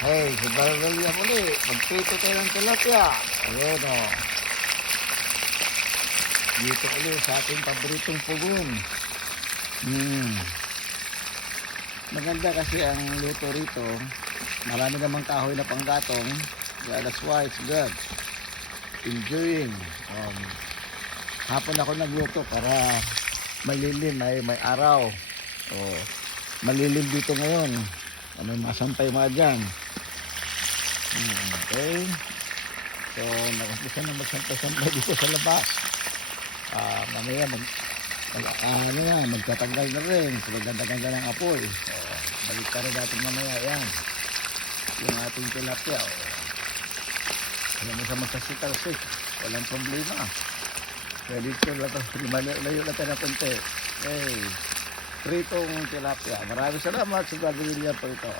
Hey, si Barbalia muli. Magprito tayo ng tilapia. Ayun o. Dito ulit sa ating paboritong pugon. Maganda kasi ang luto rito. Marami namang kahoy na panggatong. Yeah, that's why it's good. Enjoying. Hapon ako nagluto para malilim, may araw. Malilim dito ngayon. May masampay mga dyan. Okay. So, nag-umpisa na magsampay-sampay dito sa labas. Mamaya magtatanggal na rin. So, maganda-ganda ng apoy. So, balik ka rin natin mamaya. Yan. Yung ating tilapia. Alam mo sa magsasikal-sik. Walang problema. Pwede ito layo natin na konti. Okay. Pritong tilapia. Maraming salamat sa Gagawin po ito.